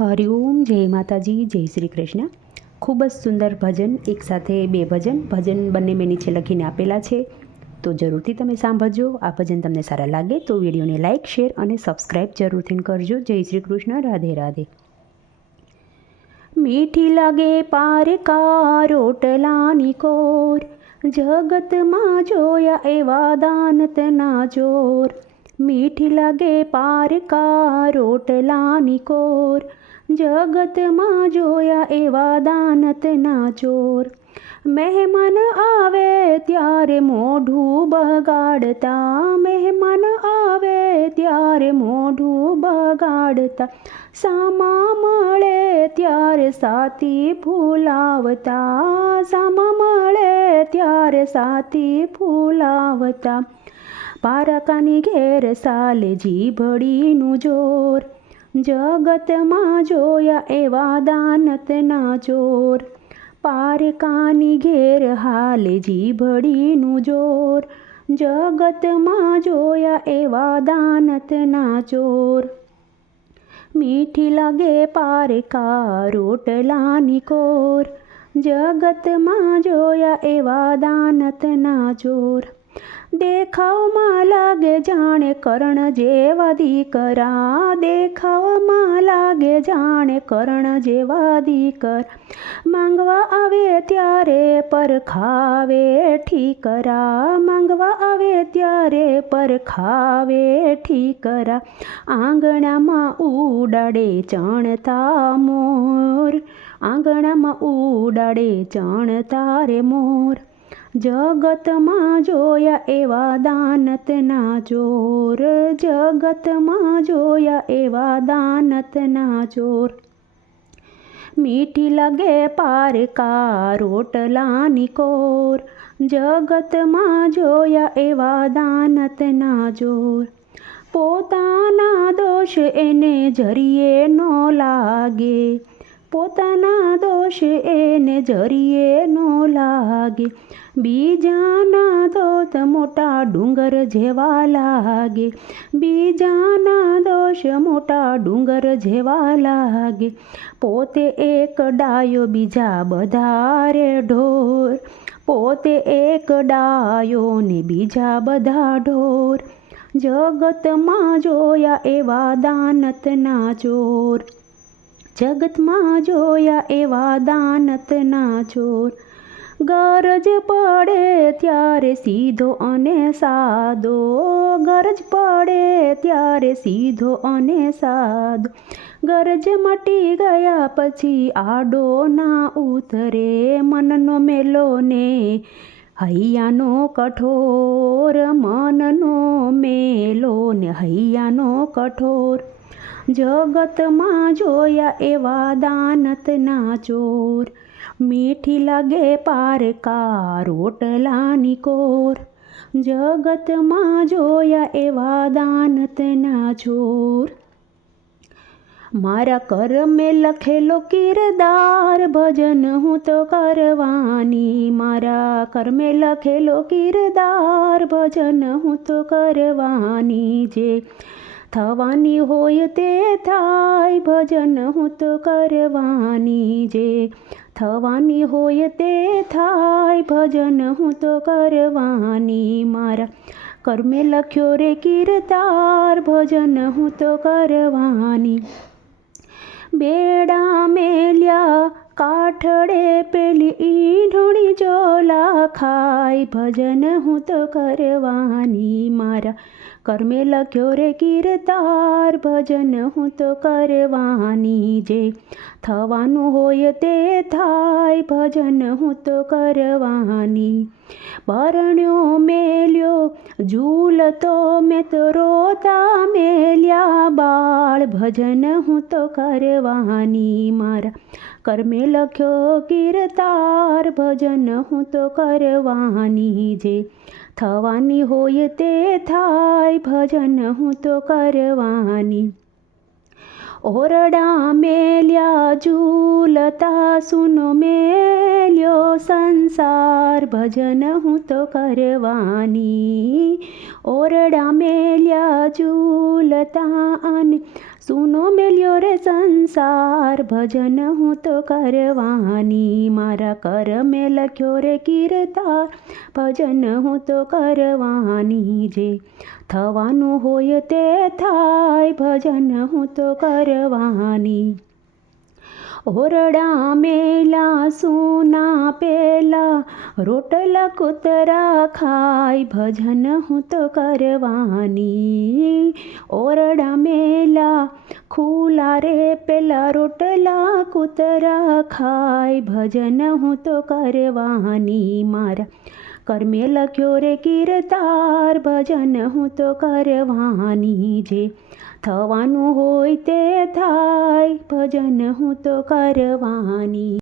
હરિઓમ જય માતાજી, જય શ્રી કૃષ્ણ. ખૂબ જ સુંદર ભજન એકસાથે બે ભજન. ભજન બંને મેં નીચે લખીને આપેલા છે. તો જરૂરથી તમે સાંભળજો. આ ભજન તમને સારા લાગે તો વિડીયોને લાઇક, શેર અને સબસ્ક્રાઈબ જરૂરથી કરજો. જય શ્રી કૃષ્ણ. રાધે રાધે. મીઠી લાગે પારકા રોટલાની કોર. જગતમાં જોયા એવા દાનતના જોર મીઠી લાગે પારકા રોટલાની કોર. જગતમાં જોયા એવા દાનતના ચોર. મહેમાન આવે ત્યારે મોઢું બગાડતા. મહેમાન આવે ત્યારે મોઢું બગાડતા. સામા મળે ત્યારે સાથી ફૂલાવતા. સામા મળે ત્યારે સાથી ફૂલાવતા. પારકાની ઘેર સાલે જીભડીનું જોર. જગતમાં જોયા એવા દાનતના ચોર. પારકાની ઘેર હાલે જીભડીનું જોર. જગતમાં જોયા એવા દાનતના ચોર. મીઠી લાગે પારકા રોટલાની કોર. જગતમાં જોયા એવા દાનતના ચોર. દેખાવમાં લાગે જાણે કર્ણ જેવા દીકરા. દેખાવમાં લાગે જાણે કર્ણ જેવા દીકર. માંગવા આવે ત્યારે પરખાવે ઠીકરા. માંગવા આવે ત્યારે પરખાવે ઠીકરા. આંગણામાં ઉડાડે ચણતા મોર. આંગણામાં ઉડાડે ચણતા રે મોર. જગતમાં જોયા એવા દાનતના જોર જગતમાં જોયા એવા દાનતના જોર મીઠી લાગે પારકા રોટલાની કોર, જગતમાં જોયા એવા દાનતના જોર પોતાના દોષ એને જરીએ ન લાગે પોતાના દોષ એને જરીએ નો લાગે. બીજાના દોત મોટા ડુંગર જેવા લાગે. બીજાના દોષ મોટા ડુંગર જેવા લાગે. પોતે એક ડાયો બીજા બધા રે ઢોર. પોતે એક ડાયો ને બીજા બધા ઢોર. જગતમાં જોયા એવા દાનતના ચોર. જગતમાં જોયા એવા દાનતના ચોર. ગરજ પડે ત્યારે સીધો અને સાદો. ગરજ પડે ત્યારે સીધો અને સાદો. ગરજ મટી ગયા પછી આડો ના ઉતરે, મનનો મેલો ને હૈયાનો કઠોર, મનનો મેલો ને હૈયાનો કઠોર. જગતમાં જોયા એવા દાનતના ચોર. મીઠી લાગે પારકા રોટલાની કોર. જગતમાં જોયા એવા દાનતના ચોર. મારા કર્મે લખેલો કિરદાર ભજન હું તો કરવાની. મારા કર્મે લખેલો કિરદાર ભજન હું તો કરવાની. જે થવાની હોય તે થાય, ભજન હું તો કરવાની જે થવાની હોય તે થાય, ભજન હું તો કરવાની મારા કર્મે લખ્યો રે કીર્તાર, ભજન હું તો કરવાની. બેડા મેલ્યા કાઠડે પેલી ઈંઢણી જોલા ખાય ભજન હું તો કરવાની મારા કર્મે લખ્યો રે કીર્તાર, ભજન હું તો કરવાની જે થવાનું હોય તે થાય, ભજન હું તો કરવાની. પરણ્યો મેલ્યો ઝૂલતો મેં તો રોતા મેલ્યા બાળ, ભજન હું તો કરવાની મારા કર્મે લખ્યો, કીર્તાર ભજન હું તો કરવાની જે. થવાની હોય તે થાય, ભજન હું તો કરવાની. ઓરડા મેલ્યા, ઝૂલતા સુનો મેલ્યો, સંસાર ભજન હું તો કરવાની. ઓરડા મેલ્યા, ઝૂલતા અને સુનો મેલ્યો રે સંસાર ભજન હું તો કરવાની મારા કરમે લખ્યો રે કીર્તાર ભજન હું તો કરવાની જે થવાનું હોય તે થાય ભજન હું તો કરવાની ઓરડા મેલા સુના પેલા રોટલા કૂતરા ખાય ભજન હું તો કરવાની ઓરડા ખુલા રે પેલા રોટલા કૂતરા ખાય. ભજન હું તો કરવાની મારા કર્મે લખ્યો રે કીર્તાર. ભજન હું તો કરવાની જે થવાનું હોય તે થાય. ભજન હું તો કરવાની